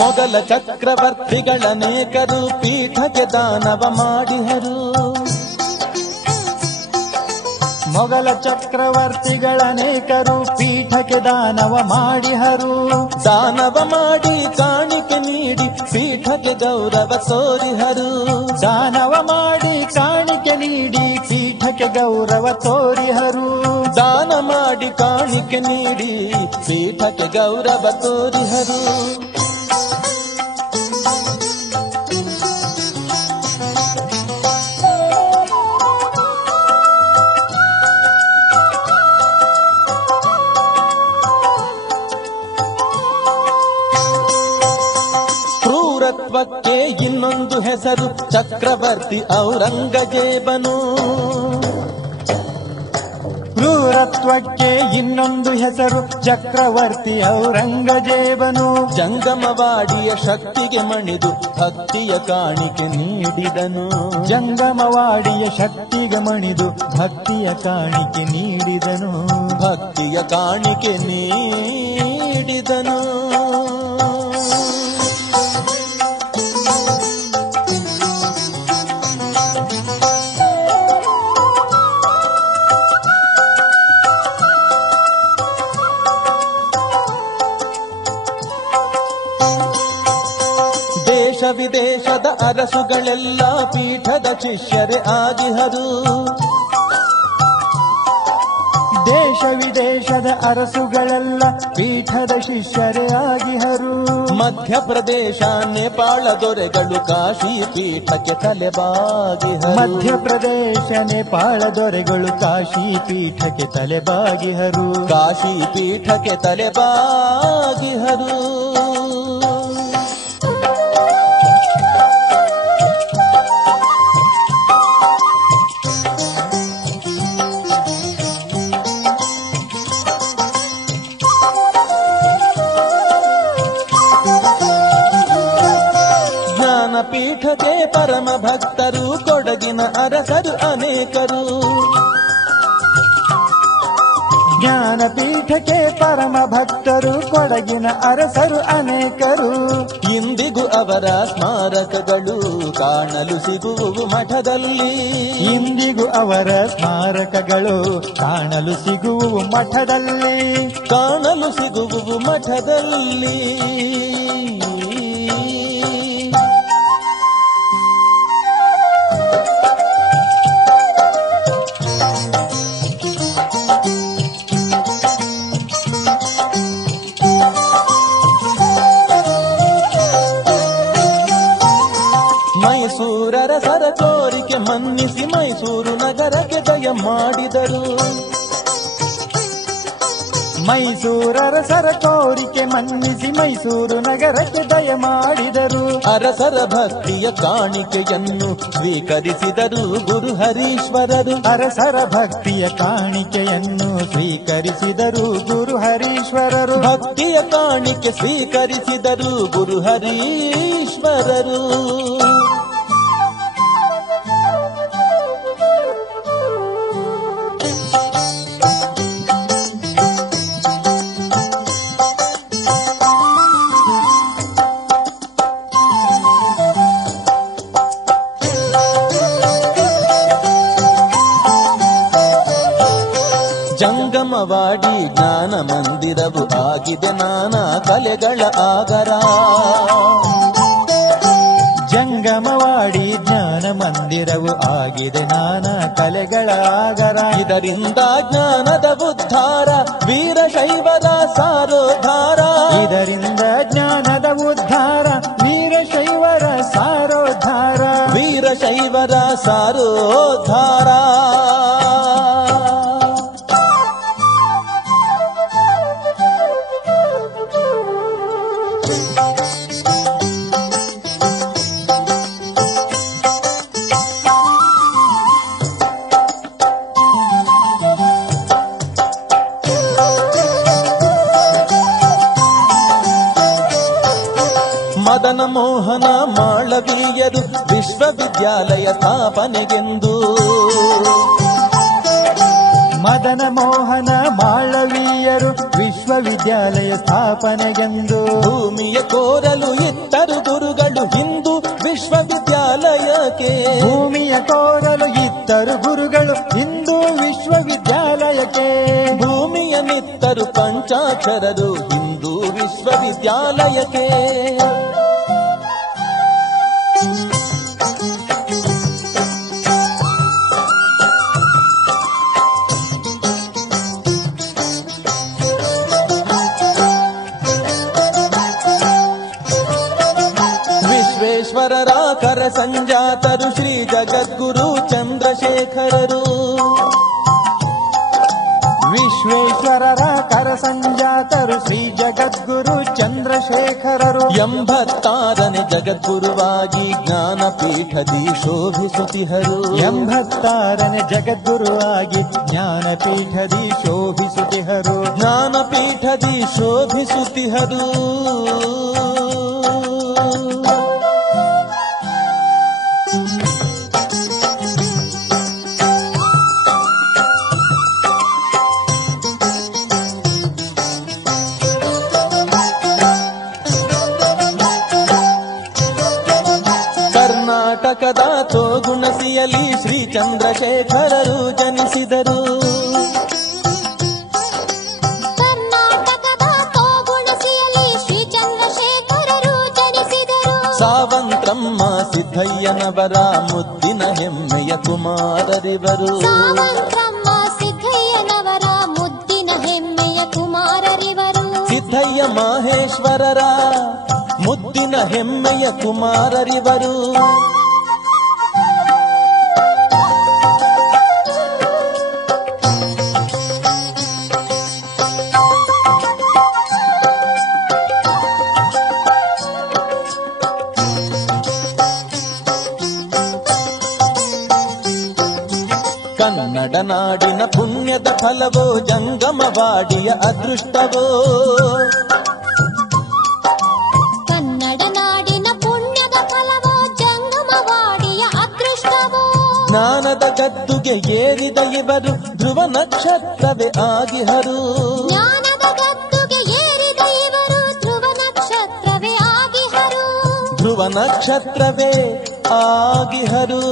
ಮೊಘಲ ಚಕ್ರವರ್ತಿಗಳನೇಕರು ಪೀಠಕ್ಕೆ ದಾನವ ಮಾಡಿಹರು. ಮೊಘಲ ಚಕ್ರವರ್ತಿಗಳನೇಕರು ಪೀಠಕ್ಕೆ ದಾನವ ಮಾಡಿಹರು. ದಾನವ ಮಾಡಿ ಕಾಣಿಕೆ ನೀಡಿ ಪೀಠಕ್ಕೆ ಗೌರವ ತೋರಿಹರು. ದಾನವ ಮಾಡಿ ಕಾಣಿಕೆ ನೀಡಿ ಪೀಠಕ್ಕೆ ಗೌರವ ತೋರಿಹರು. ದಾನ ಮಾಡಿ ಕಾಣಿಕೆ ನೀಡಿ ಪೀಠಕ್ಕೆ ಗೌರವ ತೋರಿಹರು. ಕ್ರೂರತ್ವಕ್ಕೆ ಇನ್ನೊಂದು ಹೆಸರು ಚಕ್ರವರ್ತಿ ಔರಂಗಜೇಬನು. ಕ್ರೂರತ್ವಕ್ಕೆ ಇನ್ನೊಂದು ಹೆಸರು ಚಕ್ರವರ್ತಿ ಔರಂಗಜೇಬನು. ಜಂಗಮವಾಡಿಯ ಶಕ್ತಿಗೆ ಮಣಿದು ಭಕ್ತಿಯ ಕಾಣಿಕೆ ನೀಡಿದನು. ಜಂಗಮವಾಡಿಯ ಶಕ್ತಿಗೆ ಮಣಿದು ಭಕ್ತಿಯ ಕಾಣಿಕೆ ನೀಡಿದನು. ಭಕ್ತಿಯ ಕಾಣಿಕೆ ನೀಡಿದನು. ದೇಶ ವಿದೇಶದ ಅರಸುಗಳೆಲ್ಲ ಪೀಠದ ಶಿಷ್ಯರೇ ಆಗಿಹರು. ದೇಶ ವಿದೇಶದ ಅರಸುಗಳೆಲ್ಲ ಪೀಠದ ಶಿಷ್ಯರೇ ಆಗಿಹರು. ಮಧ್ಯಪ್ರದೇಶ ನೇಪಾಳ ದೊರೆಗಳು ಕಾಶಿ ಪೀಠಕ್ಕೆ ತಲೆಬಾಗಿಹರು. ಮಧ್ಯಪ್ರದೇಶ ನೇಪಾಳ ದೊರೆಗಳು ಕಾಶಿ ಪೀಠಕ್ಕೆ ತಲೆಬಾಗಿಹರು. ಕಾಶಿ ಪೀಠಕ್ಕೆ ತಲೆಬಾಗಿಹರು. ಪೀಠಕ್ಕೆ ಪರಮ ಭಕ್ತರು ಕೊಡಗಿನ ಅರಸರು ಅನೇಕರು. ಜ್ಞಾನಪೀಠಕ್ಕೆ ಪರಮ ಭಕ್ತರು ಕೊಡಗಿನ ಅರಸರು ಅನೇಕರು. ಇಂದಿಗೂ ಅವರ ಸ್ಮಾರಕಗಳು ಕಾಣಲು ಸಿಗುವು ಮಠದಲ್ಲಿ. ಇಂದಿಗೂ ಅವರ ಸ್ಮಾರಕಗಳು ಕಾಣಲು ಸಿಗುವು ಮಠದಲ್ಲಿ. ಕಾಣಲು ಸಿಗುವು ಮಠದಲ್ಲಿ. ಮೈಸೂರರ ಸರ ಕೋರಿಕೆ ಮನ್ನಿಸಿ ಮೈಸೂರು ನಗರಕ್ಕೆ ದಯ ಮಾಡಿದರು. ಮೈಸೂರರ ಸರ ಕೋರಿಕೆ ಮನ್ನಿಸಿ ಮೈಸೂರು ನಗರಕ್ಕೆ ದಯ ಮಾಡಿದರು. ಅರಸರ ಭಕ್ತಿಯ ಕಾಣಿಕೆಯನ್ನು ಸ್ವೀಕರಿಸಿದರು ಗುರು ಹರೀಶ್ವರರು. ಅರಸರ ಭಕ್ತಿಯ ಕಾಣಿಕೆಯನ್ನು ಸ್ವೀಕರಿಸಿದರು ಗುರು ಹರೀಶ್ವರರು. ಭಕ್ತಿಯ ಕಾಣಿಕೆ ಸ್ವೀಕರಿಸಿದರು ಗುರು ಹರೀಶ್ವರರು. ಜಂಗಮವಾಡಿ ಜ್ಞಾನ ಮಂದಿರವು ಆಗಿದೆ ನಾನಾ ಕಲೆಗಳ ಆಗರ. ಜಂಗಮವಾಡಿ ಜ್ಞಾನ ಮಂದಿರವು ಆಗಿದೆ ನಾನಾ ಕಲೆಗಳ ಆಗರ. ಇದರಿಂದ ಜ್ಞಾನದ ಉದ್ಧಾರ ವೀರಶೈವರ ಸಾರೋದ್ಧಾರ. ಇದರಿಂದ ಜ್ಞಾನದ ಉದ್ಧಾರ ವೀರಶೈವರ ಸಾರೋದ್ಧಾರ. ವೀರಶೈವರ ಸಾರೋದ್ಧಾರ. ಮದನ ಮೋಹನ ಮಾಳವೀಯರು ವಿಶ್ವವಿದ್ಯಾಲಯ ಸ್ಥಾಪನೆಗೆಂದು. ಮದನ ಮೋಹನ ಮಾಳವೀಯರು ವಿಶ್ವವಿದ್ಯಾಲಯ ಸ್ಥಾಪನೆಗೆಂದು. ಭೂಮಿಯ ಕೋರಲು ಇತ್ತರು ಗುರುಗಳು ಹಿಂದೂ ವಿಶ್ವವಿದ್ಯಾಲಯಕ್ಕೆ. ಭೂಮಿಯ ಕೋರಲು ಇತ್ತರು ಗುರುಗಳು ಹಿಂದೂ ವಿಶ್ವವಿದ್ಯಾಲಯಕ್ಕೆ. ಭೂಮಿಯ ನಿತ್ತರು ಪಂಚಾಕ್ಷರರು ಹಿಂದೂ ವಿಶ್ವವಿದ್ಯಾಲಯಕ್ಕೆ. ವಿಶ್ವೇಶ್ವರರ ಕರ ಸಂಜಾತರು ಶ್ರೀ ಜಗದ್ಗುರು ಚಂದ್ರಶೇಖರರು. ವಿಶ್ವೇಶ್ವರರ ಕರ ಸಂಜಾತರು ಶ್ರೀ ಜಗದ್ಗುರು ಚಂದ್ರಶೇಖರರು. 86ನೇ ಜಗದ್ಗುರುವಾಗಿ ಜ್ಞಾನಪೀಠದಿ ಶೋಭಿಸುತ್ತಿಹರು. 86ನೇ ಜಗದ್ಗುರುವಾಗಿ ಜ್ಞಾನಪೀಠದಿ ಶೋಭಿಸುತ್ತಿಹರು. ಜ್ಞಾನಪೀಠದಿ ಶೋಭಿಸುತ್ತಿಹರು. ಕರ್ನಾಟಕದ ತೋಗುಣಸಿಯಲ್ಲಿ ಶ್ರೀ ಚಂದ್ರಶೇಖರರು ಜನಿಸಿದರು. ಕರ್ನಾಟಕದ ತೋಗುಣಸಿಯಲ್ಲಿ ಶ್ರೀ ಚಂದ್ರಶೇಖರರು ಜನಿಸಿದರು. ಸಾವಂತ್ರಮ್ಮ ಸಿದ್ದಯ್ಯನವರ ಮುದ್ದಿನ ಹೆಮ್ಮೆಯ ಕುಮಾರರಿವರು. ಸಾವಂತ್ರಮ್ಮ ಸಿದ್ದಯ್ಯನವರ ಮುದ್ದಿನ ಹೆಮ್ಮೆಯ ಕುಮಾರರಿವರು. ಸಿದ್ದಯ್ಯ ಮಾಹೇಶ್ವರರ ಮುದ್ದಿನ ಹೆಮ್ಮೆಯ ಕುಮಾರರಿವರು. ಕನ್ನಡ ನಾಡಿನ ಪುಣ್ಯದ ಫಲವೋ ಜಂಗಮವಾಡಿಯ ಅದೃಷ್ಟವೋ. ಕನ್ನಡ ನಾಡಿನ ಪುಣ್ಯದ ಫಲವೋ ಜಂಗಮವಾಡಿಯ ಅದೃಷ್ಟವೋ. ಜ್ಞಾನದ ಗದ್ದುಗೆ ಏರಿದ ಇವರು ಧ್ರುವ ನಕ್ಷತ್ರವೇ ಆಗಿಹರು. ಜ್ಞಾನದ ಗದ್ದುಗೆ ಏರಿದ ಇವರು ಧ್ರುವ ನಕ್ಷತ್ರವೇ ಆಗಿಹರು. ಧ್ರುವ ನಕ್ಷತ್ರವೇ ಆಗಿಹರು.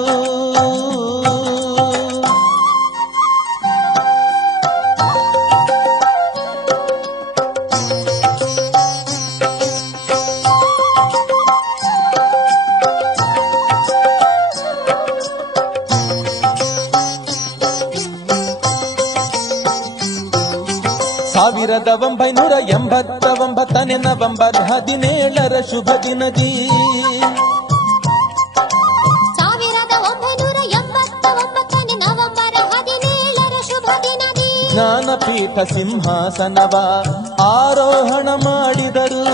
ಸಾವಿರದ 1989 ನವೆಂಬರ್ 17 ಶುಭ ದಿನದಿ. 1989 ನವೆಂಬರ್ 17 ಶುಭ ದಿನದಿ. ಜ್ಞಾನಪೀಠ ಸಿಂಹಾಸನವ ಆರೋಹಣ ಮಾಡಿದರು.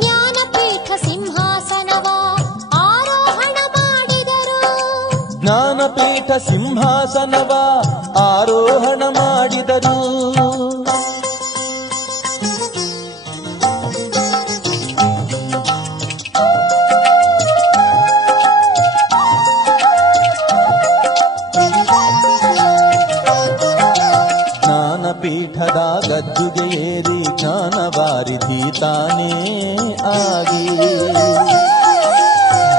ಜ್ಞಾನಪೀಠ ಸಿಂಹಾಸನವ ಆರೋಹಣ ಮಾಡಿದರು. ಜ್ಞಾನಪೀಠ ಸಿಂಹಾಸನವ ಆರೋಹಣ ಮಾಡಿದರು. ಜ್ಞಾನಪೀಠದ ಗದ್ದುಗೆ ಏರಿ ಜ್ಞಾನವಾರಿಧಿ ತಾನೇ ಆಗಿ.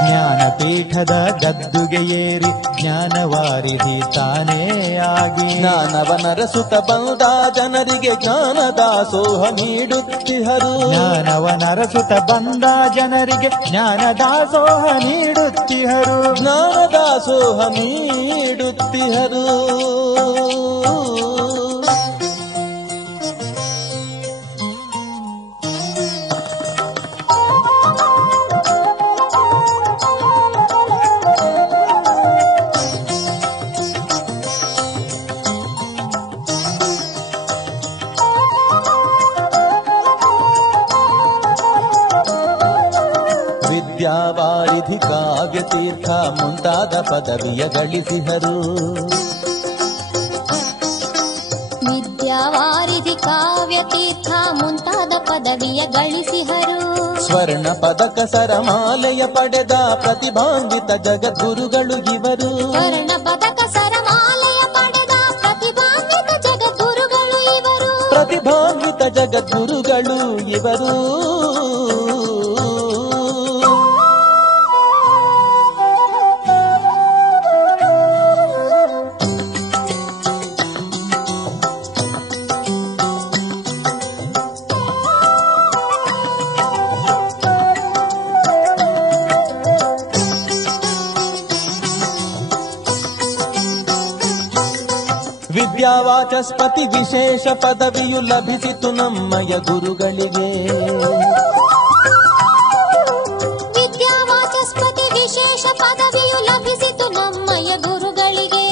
ಜ್ಞಾನಪೀಠದ ಗದ್ದುಗೆ ಏರಿ ಜ್ಞಾನವಾರಿಧಿ ತಾನೇ ಆಗಿ. ಜ್ಞಾನವನರಸುತ್ತ ಬಂದ ಜನರಿಗೆ ಜ್ಞಾನದಾಸೋಹ ನೀಡುತ್ತಿಹರು. ಜ್ಞಾನವನರಸುತ್ತ ಬಂದ ಜನರಿಗೆ ಜ್ಞಾನದಾಸೋಹ ನೀಡುತ್ತಿಹರು. ಜ್ಞಾನದಾಸೋಹ ನೀಡುತ್ತಿಹರು. ವಿದ್ಯಾವಾರಿಧಿ ಕಾವ್ಯತೀರ್ಥ ಮುಂತಾದ ಪದವಿಯ ಗಳಿಸಿಹರು. ವಿದ್ಯಾವಾರಿಧಿ ಕವಿ ಕಾವ್ಯ ತೀರ್ಥ ಮುಂತಾದ ಪದವಿಯ ಗಳಿಸಿಹರು. ಸ್ವರ್ಣ ಪದಕ ಸರಮಾಲೆಯ ಪಡೆದ ಪ್ರತಿಭಾನ್ವಿತ ಜಗದ್ಗುರುಗಳು ಇವರು. ಸ್ವರ್ಣ ಪದಕ ಸರಮಾಲೆಯ ಪಡೆದ ಪ್ರತಿಭಾನ್ವಿತ ಜಗದ್ಗುರುಗಳು ಇವರು. ಪ್ರತಿಭಾನ್ವಿತ ಜಗದ್ಗುರುಗಳು ಇವರು. ವಿದ್ಯಾವಾಚಸ್ಪತಿ ವಿಶೇಷ ಪದವಿಯು ಲಭಿಸಿತು ನಮ್ಮಯ ಗುರುಗಳಿಗೆ. ವಿದ್ಯಾವಾಚಸ್ಪತಿ ವಿಶೇಷ ಪದವಿಯು ಲಭಿಸಿತು ನಮ್ಮಯ ಗುರುಗಳಿಗೆ.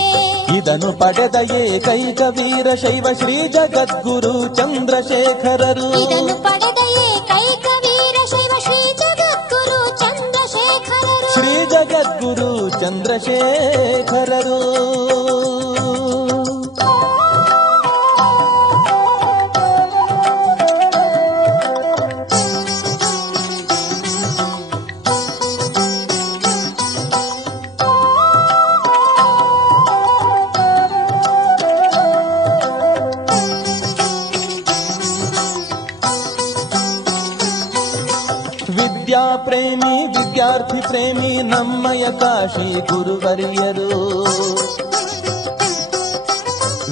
ಇದನ್ನು ಪಡೆದ ಏಕೈಕ ವೀರ ಶೈವ ಶ್ರೀ ಜಗದ್ಗುರು ಚಂದ್ರಶೇಖರರು. ಇದನ್ನು ಪಡೆದ ಏಕೈಕ ವೀರ ಶೈವ ಶ್ರೀ ಜಗದ್ಗುರು ಚಂದ್ರಶೇಖರರು. ಶ್ರೀ ಜಗದ್ಗುರು ಚಂದ್ರಶೇಖರರು. ವಿದ್ಯಾ ಪ್ರೇಮಿ ವಿದ್ಯಾರ್ಥಿ ಪ್ರೇಮಿ ನಮ್ಮಯ ಕಾಶಿ ಗುರುವರಿಯರು.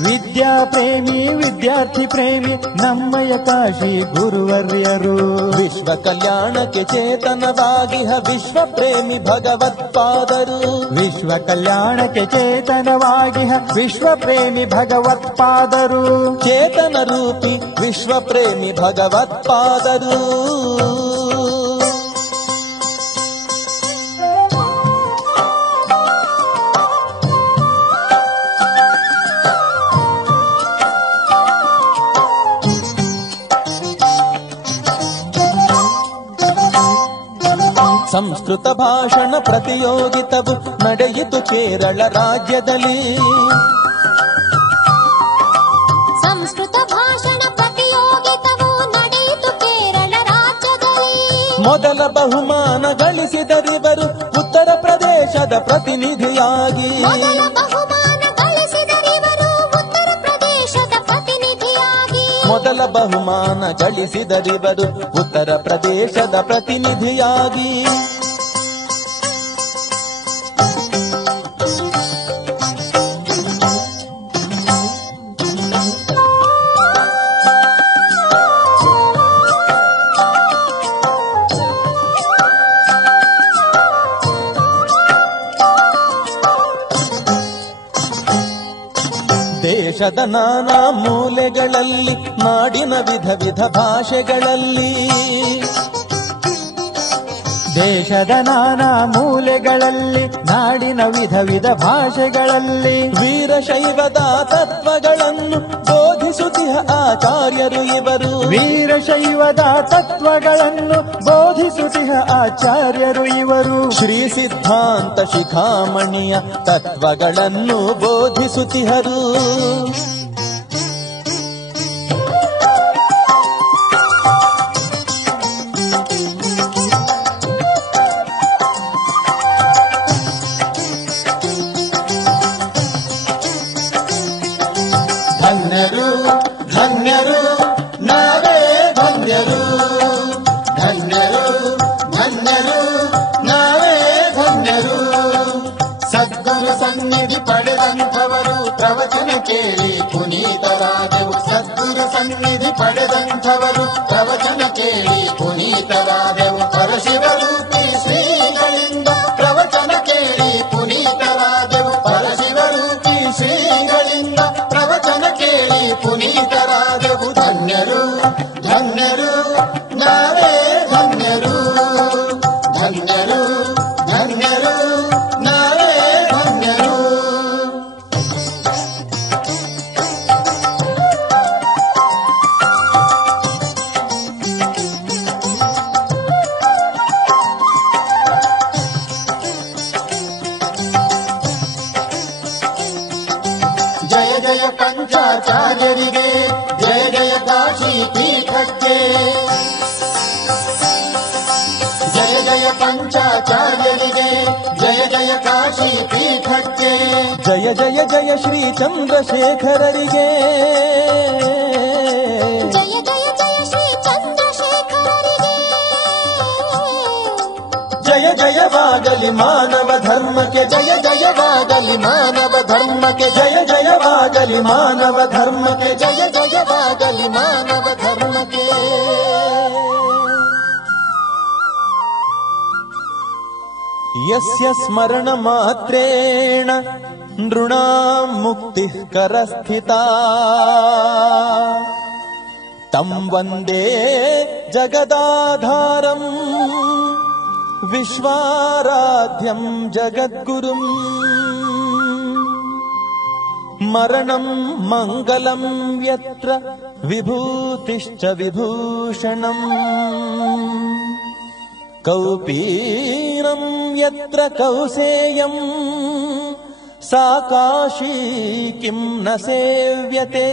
ವಿದ್ಯಾ ಪ್ರೇಮಿ ವಿದ್ಯಾರ್ಥಿ ಪ್ರೇಮಿ ನಮ್ಮಯ ಕಾಶಿ ಗುರುವರ್ಯರು. ವಿಶ್ವ ಕಲ್ಯಾಣಕ್ಕೆ ಚೇತನವಾಗಿಹ ವಿಶ್ವ ಪ್ರೇಮಿ ಭಗವತ್ಪಾದರು. ವಿಶ್ವ ಕಲ್ಯಾಣಕ್ಕೆ ಚೇತನವಾಗಿಹ ವಿಶ್ವ ಪ್ರೇಮಿ ಭಗವತ್ಪಾದರು. ಚೇತನ ರೂಪಿ ವಿಶ್ವ ಪ್ರೇಮಿ ಭಗವತ್ಪಾದರು. ಸಂಸ್ಕೃತ ಭಾಷಣ ಪ್ರತಿಯೋಗಿತವು ನಡೆಯಿತು ಕೇರಳ ರಾಜ್ಯದಲ್ಲಿ. ಸಂಸ್ಕೃತ ಭಾಷಣ ಪ್ರತಿಯೋಗಿತವು ನಡೆಯಿತು ಕೇರಳ ರಾಜ್ಯದಲ್ಲಿ. ಮೊದಲ ಬಹುಮಾನ ಗಳಿಸಿದರಿವರು ಉತ್ತರ ಪ್ರದೇಶದ ಪ್ರತಿನಿಧಿಯಾಗಿ. ಮೊದಲ ಬಹುಮಾನ ಗಳಿಸಿದರಿವರು ಉತ್ತರ ಪ್ರದೇಶದ ಪ್ರತಿನಿಧಿಯಾಗಿ. ಮೊದಲ ಬಹುಮಾನ ಗಳಿಸಿದರಿವರು ಉತ್ತರ ಪ್ರದೇಶದ ಪ್ರತಿನಿಧಿಯಾಗಿ. ದೇಶದ ನಾನಾ ಮೂಲೆಗಳಲ್ಲಿ ನಾಡಿನ ವಿಧ ವಿಧ ಭಾಷೆಗಳಲ್ಲಿ. ದೇಶದ ನಾನಾ ಮೂಲೆಗಳಲ್ಲಿ ನಾಡಿನ ವಿಧ ವಿಧ ಭಾಷೆಗಳಲ್ಲಿ ವೀರಶೈವದ ತತ್ವಗಳನ್ನು ಬೋಧಿಸುತ್ತಿಹ ಆಚಾರ್ಯರು ಇವರು. ವೀರಶೈವದ ತತ್ವಗಳನ್ನು ಬೋಧಿಸುತ್ತಿಹ ಆಚಾರ್ಯರು ಇವರು. ಶ್ರೀ ಸಿದ್ಧಾಂತ ಶಿಖಾಮಣಿಯ ತತ್ವಗಳನ್ನು ಬೋಧಿಸುತ್ತಿಹರು. ಧನ್ಯರು ಧನ್ಯರು ನಾವೇ ಧನ್ಯರು. ಧನ್ಯರು ಧನ್ಯರು ನಾವೇ ಧನ್ಯರು. ಸದ್ಗುರು ಸನ್ನಿಧಿ ಪಡೆದಂಥವರು ಪ್ರವಚನ ಕೇಳಿ ಪುನೀತರಾದೆವು. ಸದ್ಗುರು ಸನ್ನಿಧಿ ಪಡೆದಂಥವರು ಪ್ರವಚನ ಕೇಳಿ ಪುನೀತರಾದೆವು. ಪರಶಿವರೂಪಿ ಶ್ರೀಗಳಿಂದ ಪ್ರವಚನ ಕೇಳಿ ಪುನೀತರಾದೆವು. ಪರಶಿವರೂಪಿ ಶ್ರೀಗಳಿಂದ ಪ್ರವಚನ ಕೇಳಿ ಪುನೀತರಾದೆವು. ಧನ್ಯರು ಧನ್ಯರು ನಾವೇ ಧನ್ಯರು. ಧನ್ಯರು ಧನ್ಯರು ನಾವೇ ಧನ್ಯರು. ಜಯ ಪಂಚಾಚಾರ್ಯರಿಗೆ, ಜಯ ಜಯ ಕಾಶಿ ಪೀಠಕ್ಕೆ, ಜಯ ಜಯ ಜಯ ಶ್ರೀ ಚಂದ್ರಶೇಖರರಿಗೆ, ಜಯ ಜಯ ಜಯ ಶ್ರೀ ಚಂದ್ರಶೇಖರರಿಗೆ, ಜಯ ಜಯವಾಗಲಿ ಮಾನವ ಧರ್ಮಕ್ಕೆ, ಜಯ ಜಯವಾಗಲಿ ಮಾನವ ಧರ್ಮಕ್ಕೆ, ಜಯ ಜಯವಾಗಲಿ ಮಾನವ ಧರ್ಮಕ್ಕೆ, ಜಯ ಜಯವಾಗಲಿ ಮಾನವ ಧರ್ಮಕ್ಕೆ. ಯಸ್ಯ ಸ್ಮರಣ ಮಾತ್ರೇಣ ನೃಣಾಂ ಮುಕ್ತಿಃ ಕರಸ್ಥಿತಾ, ತಂ ವಂದೇ ಜಗದಾಧಾರಂ ವಿಶ್ವಾರಾಧ್ಯಂ ಜಗದ್ಗುರುಂ. ಮರಣಂ ಮಂಗಲಂ ಯತ್ರ ವಿಭೂತಿಶ್ಚ ವಿಭೂಷಣಂ, ಕೌಪೀನಂ ಯತ್ರ ಕೌಸೇಯಂ ಸಾ ಕಾಶೀ ಕಿಂ ನ ಸೇವ್ಯತೆ.